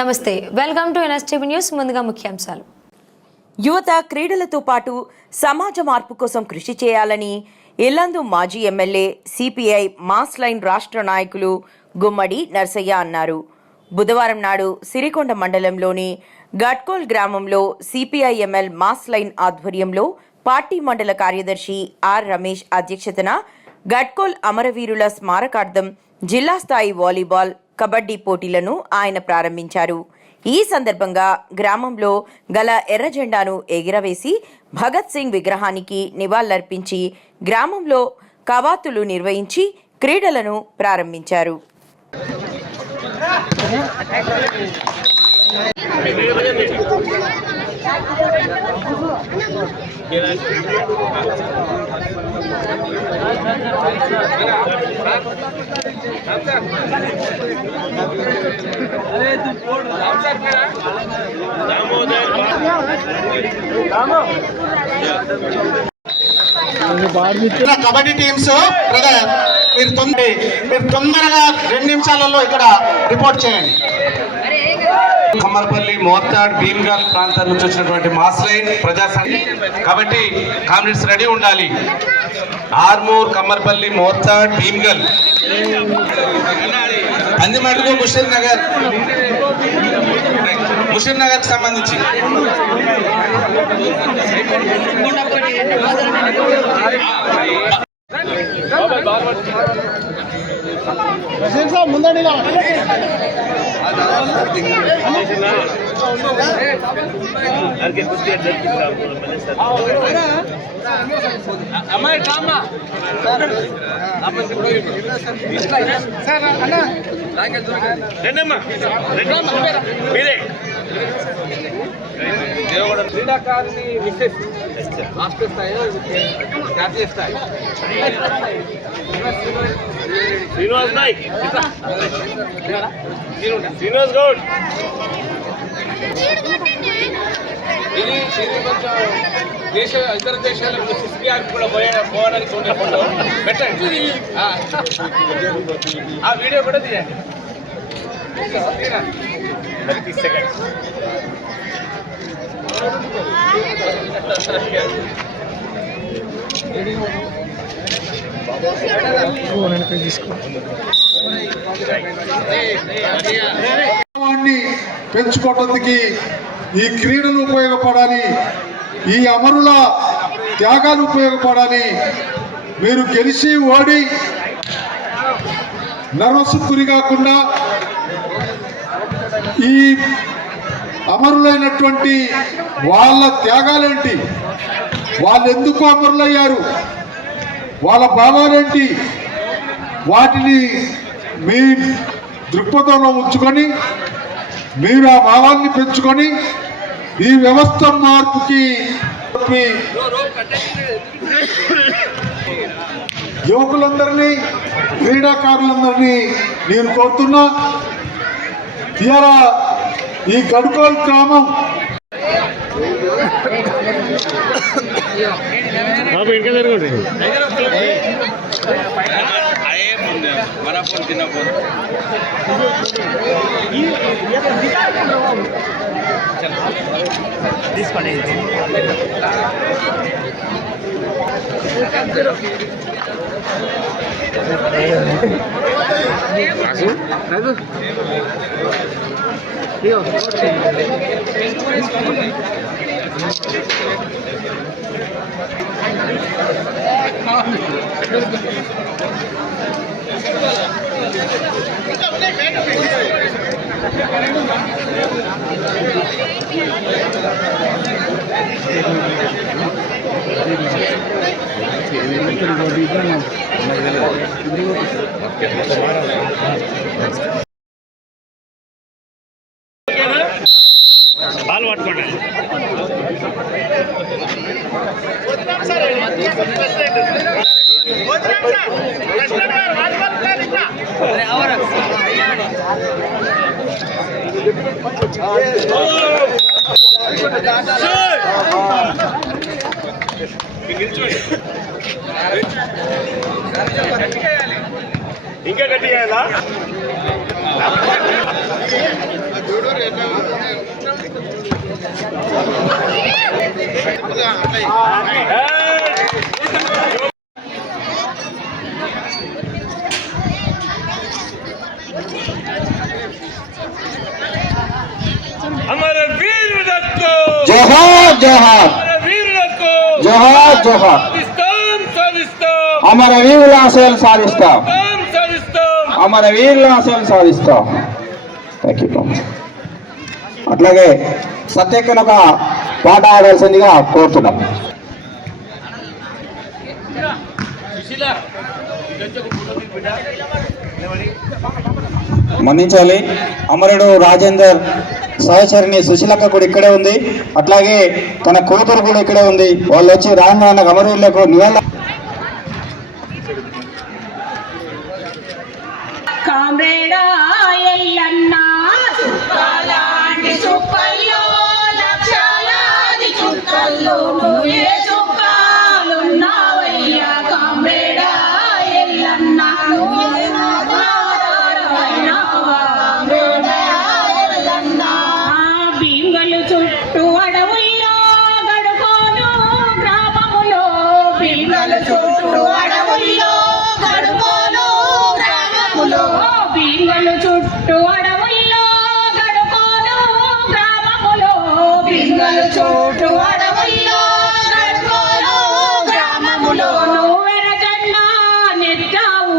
నమస్తే, welcome to NSTV news. ముందుగా ముఖ్యాంశాలు. యువత క్రీడలతో పాటు సమాజ మార్పు కోసం కృషి చేయాలని ఇల్లందు మాజీ ఎమ్మెల్యే సిపిఐ మాస్ లైన్ రాష్ట్ర నాయకులు గుమ్మడి నర్సయ్య అన్నారు. బుధవారం నాడు సిరికొండ మండలంలోని గట్కోల్ గ్రామంలో సిపిఐఎంఎల్ మాస్ లైన్ ఆధ్వర్యంలో పార్టీ మండల కార్యదర్శి ఆర్ రమేష్ అధ్యక్షతన గట్కోల్ అమరవీరుల స్మారకార్థం జిల్లా స్థాయి వాలీబాల్, కబడ్డీ పోటీలను ఆయన ప్రారంభించారు. ఈ సందర్భంగా గ్రామంలో గల ఎర్ర జెండాను ఎగిరవేసి భగత్ సింగ్ విగ్రహానికి నివాళులర్పించి గ్రామంలో కవాతులు నిర్వహించి క్రీడలను ప్రారంభించారు. కబడ్డీ టీమ్స్ బ్రదర్, మీరు తొందరగా 2 నిమిషాలలో ఇక్కడ రిపోర్ట్ చేయండి. కమ్మర్పల్లి, మోర్తాడ్, భీమ్గల్ ప్రాంతాల నుంచి వచ్చినటువంటి మాస్ లైన్ ప్రజాసంఘ కాబట్టి కామ్రేడ్స్ రెడీ ఉండాలి. ఆర్మూర్, కమ్మర్పల్లి, మోర్తాడ్, భీమ్గల్, అందిమడుగు, ముషీర్ నగర్ సంబంధించి ముందండి క్రీడాకారుని మిస్సెస్ రాష్ట్ర స్థాయి, జాతీయ స్థాయి శ్రీనివాస్ నాయక్, శ్రీనివాస్ గౌడ్. ఇది కొంచెం ఇతర దేశాలకు సిపిఆర్ కూడా పోవడానికి ఉండే ఫోటో పెట్టండి. ఆ వీడియో కూడా తీయండి. 30 seconds. పెంచుకోవడానికి ఈ క్రీడలు ఉపయోగపడాలి, ఈ అమరుల త్యాగాలు ఉపయోగపడాలి. మీరు గెలిచి ఓడి నర్వస్ గురి కాకుండా ఈ అమరులైనటువంటి వాళ్ళ త్యాగాలేంటి, వాళ్ళు ఎందుకు అమరులయ్యారు, వాళ్ళ భావాలేంటి, వాటిని మీ దృక్పథంలో ఉంచుకొని మీరు ఆ భావాల్ని పెంచుకొని ఈ వ్యవస్థ మార్పుకి యువకులందరినీ, క్రీడాకారులందరినీ నేను కోరుతున్నా. ఇవాళ ఈ గడ్కోల్ గ్రామం తీసుకోండి. బాల్ పట్టుకోండి. ఇంకా గట్టిగా हमारे वीर को जोहार जोहार हमारे वीर को जोहार जोहार సాధిస్తాం అమర వీరుల ఆశయాలు సాధిస్తాం సాధిస్తాం అమర వీరుల ఆశయాలు సాధిస్తాం. Thank you. అట్లాగే సత్యక్కను ఒక పాట ఆడాల్సిందిగా కోరుతున్నాం. మన్నించాలి. అమరుడు రాజేందర్ సహచరిణి సుశీలక్క కూడా ఇక్కడే ఉంది. అట్లాగే తన కూతురు కూడా ఇక్కడే ఉంది. వాళ్ళు వచ్చి రాజేంద్ర అమరులకు నివాళ కామ్రేడా ఎల్లన్నా చుక్కలాంటి చుక్కల్లో లక్షలాది చుక్కల్లో నువ్వే చుక్కాలున్నావయ్యా కామ్రేడా ఎల్లన్నా నువ్వే నాదారమైనావా కామ్రేడా ఎల్లన్నా బింగలు చుట్టూ అడవుల్లో గడుకోను గ్రామములో బింగలు చుట్టూ అడవుల్లో గడుకోను బింగలు చుట్టూ అడవుల్లో గడుకోను గ్రామములో బింగలు చుట్టూ అడవుల్లో గడుకోను గ్రామములో నువ్వెర జెండా నెట్టావు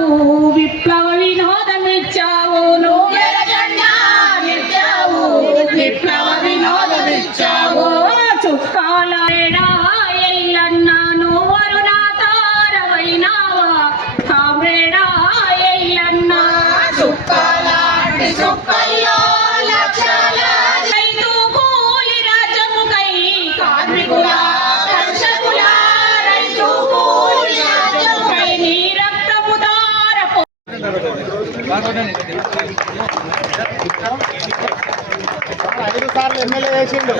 విప్లవ వినోదమిచ్చావు నువ్వెర జెండా నెట్టావు విప్లవ వినోదమిచ్చావు చుక్కాలేడా ఎల్లన్నా నువ్వరు నా తారవైనావా కామ్రేడా ఎల్లన్నా చుక్కలాంటి చుక్కల్లో లక్షలాది రైతు కూలి రాజ్యముకై కార్మికుల కర్షకుల రైతు కూలి రాజ్యముకై నీ రక్తపు దారపు ఎమ్మెల్యే చేసిండు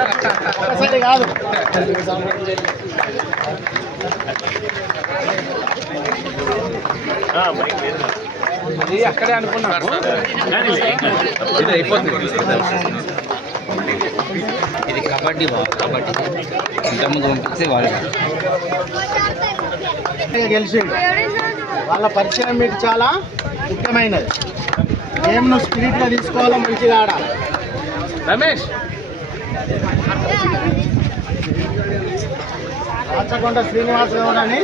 ఒకసారి కాదు. అది అక్కడే అనుకున్నాను ఇది అయిపోతుంది. ఇది కబడ్డీ కబడ్డీ ఇంతకుముందు పంపిస్తే వాళ్ళు గెలిచిండు. వాళ్ళ పరిచయం మీకు చాలా ముఖ్యమైనది. గేమ్ను స్పిరిట్గా తీసుకోవాలో మంచిగా ఆడాలి. రమేష్ రాచకొండ శ్రీనివాస్ గౌడ్ అని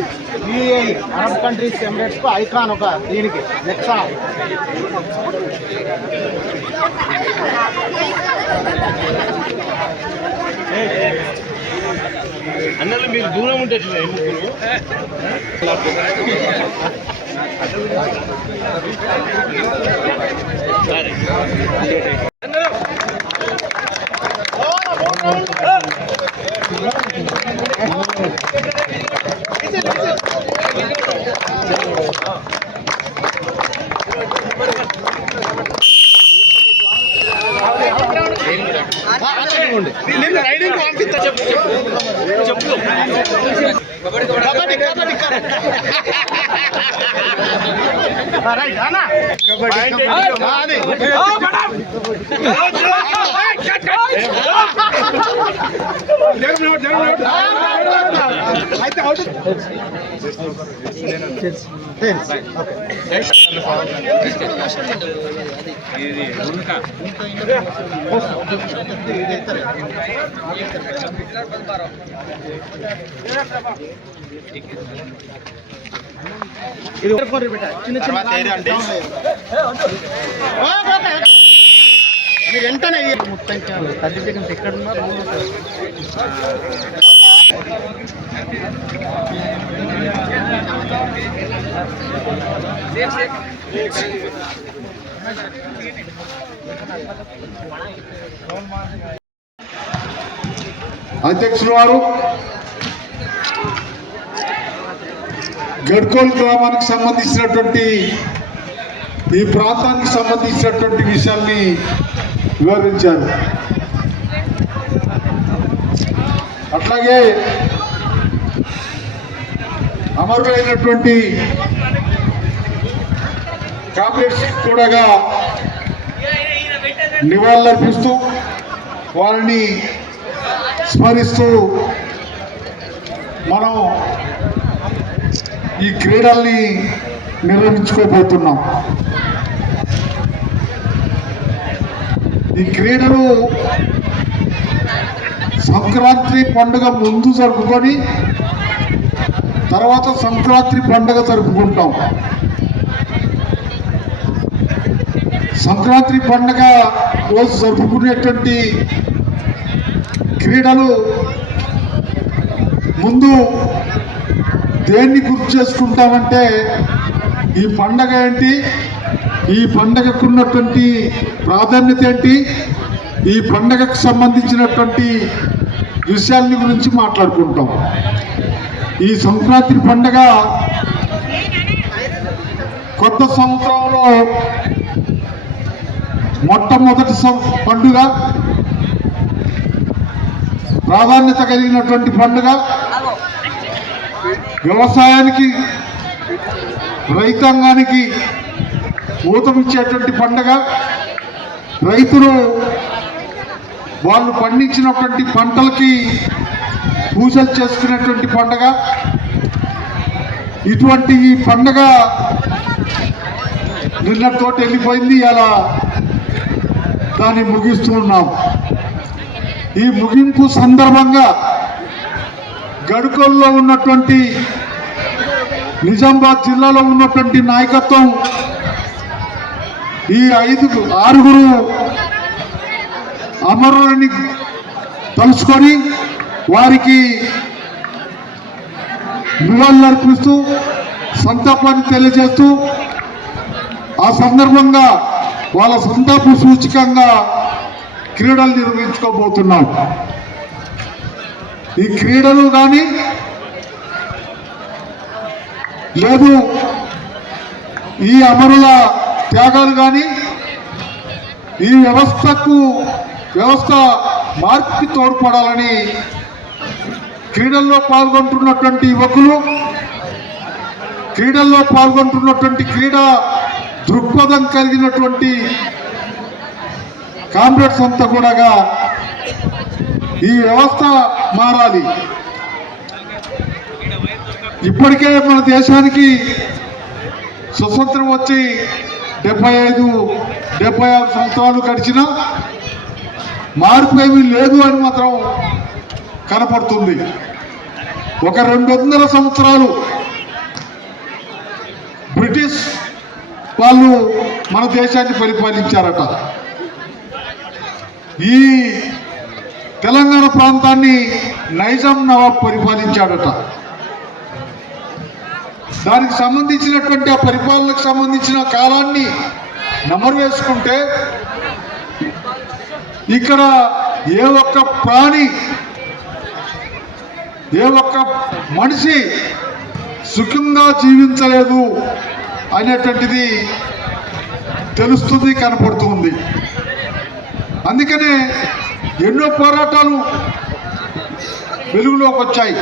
యూఏఈ అరబ్ కంట్రీస్ ఎమిరేట్స్కు ఐకాన్ ఒక దీనికి నెక్సా. అన్నలు మీరు దూరం ఉంటే ముగ్గురు రైడింగ్ పంపిస్తా. చెప్పు చెప్పు కబడ్డీ కబడ్డీ రైట్ అన్నా అయితే ఇది చిన్న చిన్న మీరు వెంటనే 30 సెకండ్స్ ఎక్కడ ఉన్నారు? అధ్యక్షుల వారు గడ్కోల్ గ్రామానికి సంబంధించినటువంటి ఈ ప్రాంతానికి సంబంధించినటువంటి విషయాల్ని వివరించారు. అట్లాగే అమరులైనటువంటి కామ్రేడ్స్ కూడా నివాళులర్పిస్తూ వారిని స్మరిస్తూ మనం ఈ క్రీడల్ని నిర్వహించుకోబోతున్నాం. ఈ క్రీడలు సంక్రాంతి పండుగ ముందు జరుపుకొని తర్వాత సంక్రాంతి పండుగ జరుపుకుంటాం. సంక్రాంతి పండుగ రోజు జరుపుకునేటువంటి క్రీడలు ముందు దేన్ని గుర్తు చేసుకుంటామంటే ఈ పండగ ఏంటి, ఈ పండగకు ఉన్నటువంటి ప్రాధాన్యత ఏంటి, ఈ పండగకు సంబంధించినటువంటి విషయాల గురించి మాట్లాడుకుంటాం. ఈ సంక్రాంతి పండగ కొత్త సంవత్సరంలో మొట్టమొదటి పండుగ, ప్రాధాన్యత కలిగినటువంటి పండుగ, వ్యవసాయానికి రైతాంగానికి ఊతమిచ్చేటువంటి పండుగ, రైతులు వాళ్ళు పండించినటువంటి పంటలకి పూజలు చేసుకునేటువంటి పండుగ. ఇటువంటి ఈ పండుగ నిన్నటితోటి వెళ్ళిపోయింది, అలా దాన్ని ముగిస్తూ ఉన్నాం. ఈ ముగింపు సందర్భంగా గడుకోల్లో ఉన్నటువంటి నిజామాబాద్ జిల్లాలో ఉన్నటువంటి నాయకత్వం ఈ 6 అమరులని తలుచుకొని వారికి నివాళులర్పిస్తూ సంతాపాన్ని తెలియజేస్తూ ఆ సందర్భంగా వాళ్ళ సంతాప సూచికంగా క్రీడలు నిర్వహించుకోబోతున్నాం. ఈ క్రీడలు కానీ లేదు ఈ అమరుల త్యాగాలు కానీ ఈ వ్యవస్థ మార్పుకి తోడ్పడాలని క్రీడల్లో పాల్గొంటున్నటువంటి యువకులు, క్రీడల్లో పాల్గొంటున్నటువంటి క్రీడా దృక్పథం కలిగినటువంటి కామ్రేడ్స్ అంతా కూడా ఈ వ్యవస్థ మారాలి. ఇప్పటికే మన దేశానికి స్వతంత్రం వచ్చి 75-76 సంవత్సరాలు గడిచినా మార్పు ఏమీ లేదు అని మాత్రం కనపడుతుంది. ఒక 200 సంవత్సరాలు బ్రిటిష్ వాళ్ళు మన దేశాన్ని పరిపాలించారట. ఈ తెలంగాణ ప్రాంతాన్ని నైజాం నవాబ్ పరిపాలించాడట. దానికి సంబంధించినటువంటి ఆ పరిపాలనకు సంబంధించిన కాలాన్ని నమరు వేసుకుంటే ఇక్కడ ఏ ఒక్క ప్రాణి, ఏ ఒక్క మనిషి సుఖంగా జీవించలేదు అనేటువంటిది తెలుస్తుంది, కనపడుతుంది. అందుకనే ఎన్నో పోరాటాలు వెలుగులోకి వచ్చాయి.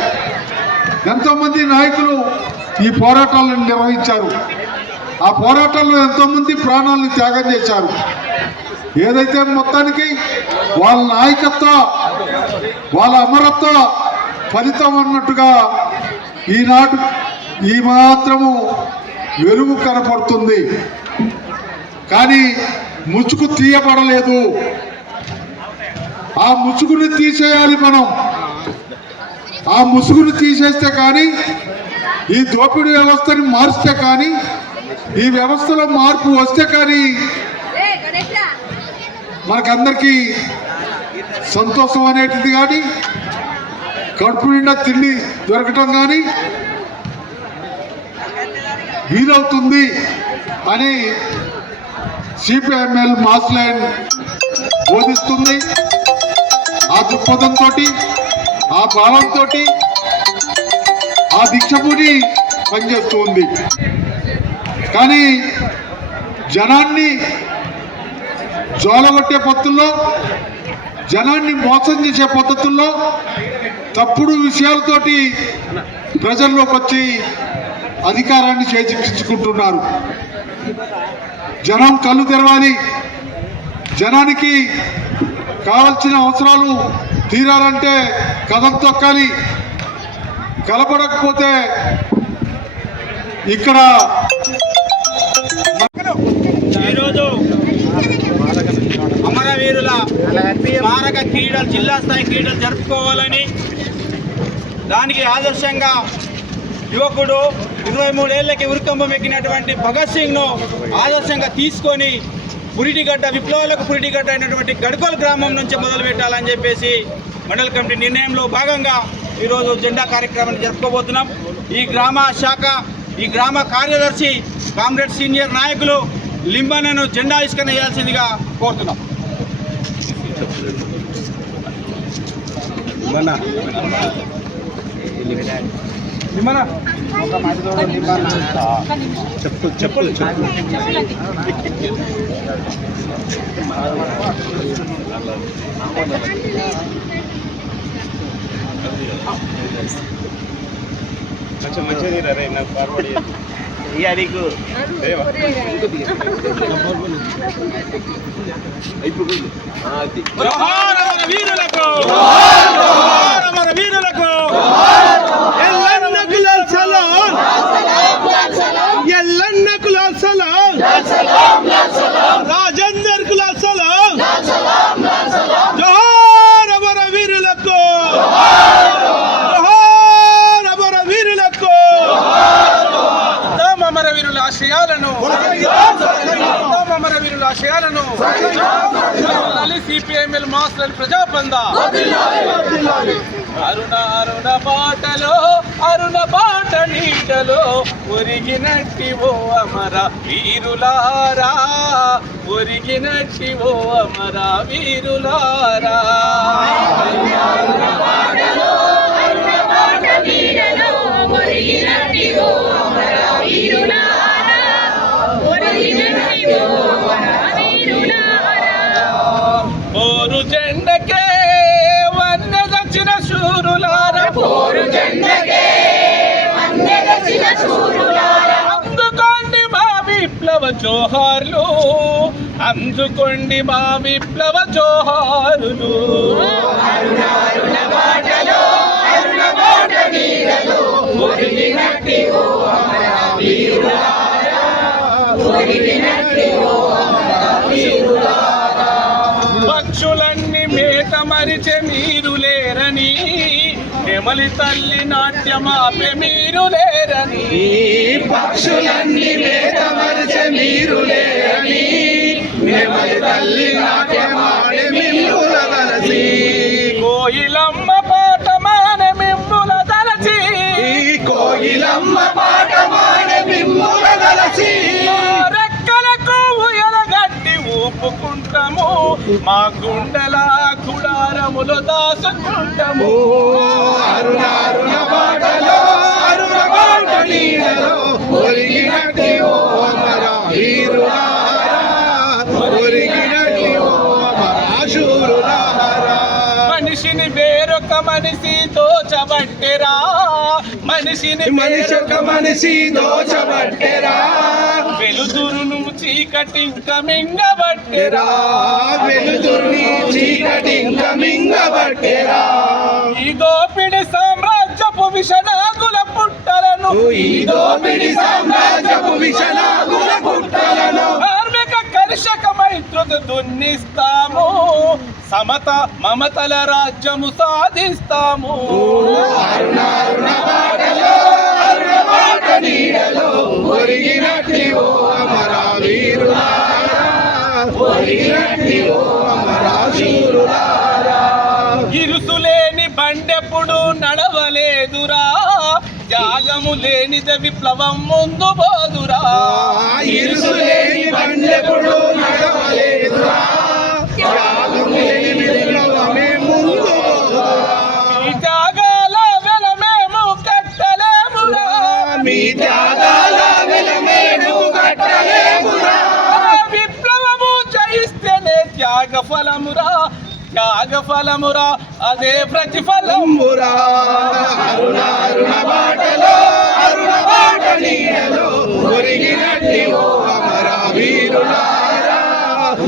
ఎంతోమంది నాయకులు ఈ పోరాటాలను నిర్వహించారు. ఆ పోరాటాల్లో ఎంతోమంది ప్రాణాలను త్యాగం చేశారు. ఏదైతే మొత్తానికి వాళ్ళ నాయకత్వ, వాళ్ళ అమరత్వ ఫలితం అన్నట్టుగా ఈనాడు ఈ మాత్రము వెలుగు కనపడుతుంది. కానీ ముసుగు తీయబడలేదు. ఆ ముసుగుని తీసేయాలి మనం. ఆ ముసుగుని తీసేస్తే కానీ, ఈ దోపిడీ వ్యవస్థని మారిస్తే కానీ, ఈ వ్యవస్థలో మార్పు వస్తే కానీ మనకందరికీ సంతోషం అనేటిది కానీ, కడుపు నిండా తిండి దొరకటం కానీ వీలవుతుంది అని సిపిఐఎంఎల్ మాస్ లైన్ బోధిస్తుంది. ఆ దృక్పథంతో, ఆ భావంతో, ఆ దీక్షపుని పనిచేస్తూ ఉంది. కానీ జనాన్ని జోలగొట్టే పద్ధతుల్లో, జనాన్ని మోసం చేసే పద్ధతుల్లో, తప్పుడు విషయాలతోటి ప్రజల్లోకి వచ్చి అధికారాన్ని చేజిక్కించుకుంటున్నారు. జనం కళ్ళు తెరవాలి. జనానికి కావాల్సిన అవసరాలు తీరాలంటే కథం తొక్కాలి. కలపడకపోతే ఇక్కడ ఈరోజు అమరవీరుల స్మారక క్రీడలు, జిల్లా స్థాయి క్రీడలు జరుపుకోవాలని, దానికి ఆదర్శంగా యువకుడు 23 ఏళ్ళకి ఉరికంబం ఎక్కినటువంటి భగత్ సింగ్ను ఆదర్శంగా తీసుకొని పురిటిగడ్డ, విప్లవాలకు పురిటిగడ్డ అయినటువంటి గడ్కోల్ గ్రామం నుంచి మొదలు పెట్టాలని చెప్పేసి మండల కమిటీ నిర్ణయంలో భాగంగా ఈరోజు జెండా కార్యక్రమాన్ని జరుపుకోబోతున్నాం. ఈ గ్రామ శాఖ, ఈ గ్రామ కార్యదర్శి కామ్రేడ్ సీనియర్ నాయకులు లింబన్నను జెండా ఆవిష్కరణ చేయాల్సిందిగా కోరుతున్నాం. జోహార్ అమర వీరులకు, జోహార్ అమర వీరులకు, ఎల్లన్న గులాల్ సలాం, ఎల్లన్న గులాల్ సలాం, రాజేందర్ గులాల్ సలాం, జోహార్ అమర వీరులకు, జోహార్ అమర వీరులకు. అమరవీరుల ఆశయాలను, అమరవీరుల ఆశయాలను సిపిఎంఎల్ మాస్టర్ ప్రజాబంద. అరుణ అరుణ బాటలో, అరుణ బాట నీటలో ఒరిగినట్టి ఓ అమర వీరులారా, ఒరిగినట్టి ఓ అమర వీరులారా. పోరు జెండకే వన్నె దచ్చిన శూరులారా, పోరు జెండకే వన్నె దచ్చిన శూరులారా, అందుకోండి మా విప్లవ జోహార్లు, అందుకోండి మా విప్లవ జోహారులు. అరుణ అరుణ బాటలో, అరుణ బాట నీడలో ఒరిగినట్టి ఓ అమర వీరులారా, ఒరిగినట్టి ఓ అమర వీరులారా. పక్షులన్నీ మేత మరిచే మీరు లేరని, నెమలి తల్లి నాట్యమాపే మీరు లేరని, పక్షులన్నీ మేత మరిచే మీరు లేరని, నెమలి తల్లి నాట్యమాడే మిమ్ముల తలచి, కోయిలమ్మ పాట మానే మిమ్ముల తలచి, కోయిలమ్మ పాట మానే మిమ్ముల తలచి, రెక్కలకు ఉయలగట్టి ఊపుకుంటాము, మా గుండెల కుడారములు దాసుకుంటాము. అరుణ అరుణ బాటలో, అరుణ బాట నీడలో ఒరిగినట్టి ఓ అమర వీరులారా, ఒరిగినట్టి ఓ అమర శూరులారా. మనిషిని వేరొక మనిషి దోచబట్టెరా, మనిషిని మనిషొక మనిషి దోచబట్టెరా, వెలుతురును చీకటింక మింగబట్టెరా, వెలుతురుని చీకటింక మింగబట్టెరా. ఈ దోపిడి సామ్రాజ్యపు విషనాగుల పుట్టలను, ఈ దోపిడి సామ్రాజ్యపు విషనాగుల పుట్టలను కార్మిక కర్షక మైత్రుత దున్నిస్తాము, సమత మమతల రాజ్యము సాధిస్తాము. అరుణ అరుణ బాటలో, అరుణ బాట నీడలో ఒరిగినట్టి ఓ అమర వీరులారా, ఒరిగినట్టి ఓ అమర శూరులారా. ఇరుసులేని బండెప్పుడు నడవలేదురా, త్యాగము లేనిద విప్లవం ముందు పోదురా. ఇరుసులేని బండెప్పుడు నడవలేదురా, త్యాగము లేని విప్లవమే ముందు పోదురా. మీ త్యాగాల వెల మేము కట్టలేమురా, మీ త్యాగాల వెల మేము కట్టలేమురా. విప్లవము జయిస్తేనే త్యాగ ఫలమురా, త్యాగ ఫలమురా అదే ప్రతిఫలమురా. అరుణ అరుణ బాటలో, అరుణ బాట నీడలో ఒరిగినట్టి ఓ అమర వీరులారా,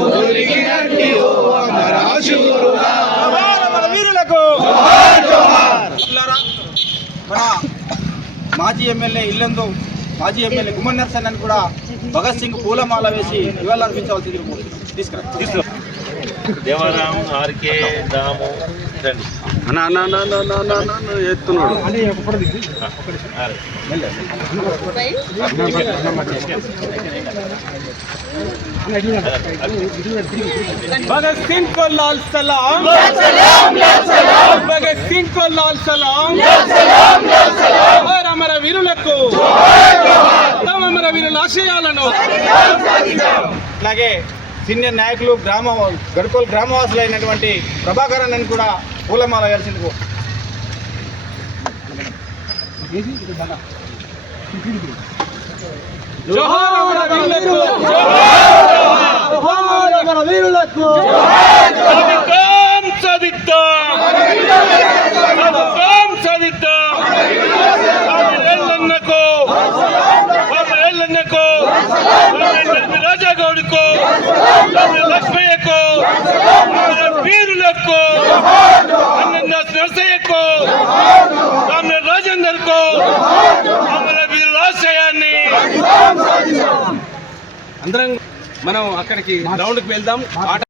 ఒరిగినట్టి ఓ అమర శూరు మాజీ ఎమ్మెల్యే ఇల్లందు మాజీ ఎమ్మెల్యే గుమ్మడి నరసయ్యని కూడా భగత్ సింగ్ పూలమాల వేసి నివాళులర్పించవలసింది తీసుకురా దేవరాం ఆర్కే దాము రండి. ఎత్తున్నాడు భగత్ సింగ్ को लाल सलाम భగత్ సింగ్ को लाल सलाम అమర వీరులకు అమర వీరుల ఆశయాలను అలాగే సీనియర్ నాయకులు గడుకోలు గ్రామవాసులు అయినటువంటి ప్రభాకరన్ అని కూడా పూలమాల వేయాల్సింది జోహార్ అమర వీరులకు జోహార్ అమర వీరులకు సాధిద్దాం రాజా గౌడ్కు లక్ష్మయ్యకు వీరులకు నరసయ్యకు రాజేందర్కు వీరుల ఆశయాన్ని అందరం మనం అక్కడికి గ్రౌండ్కి వెళ్దాం.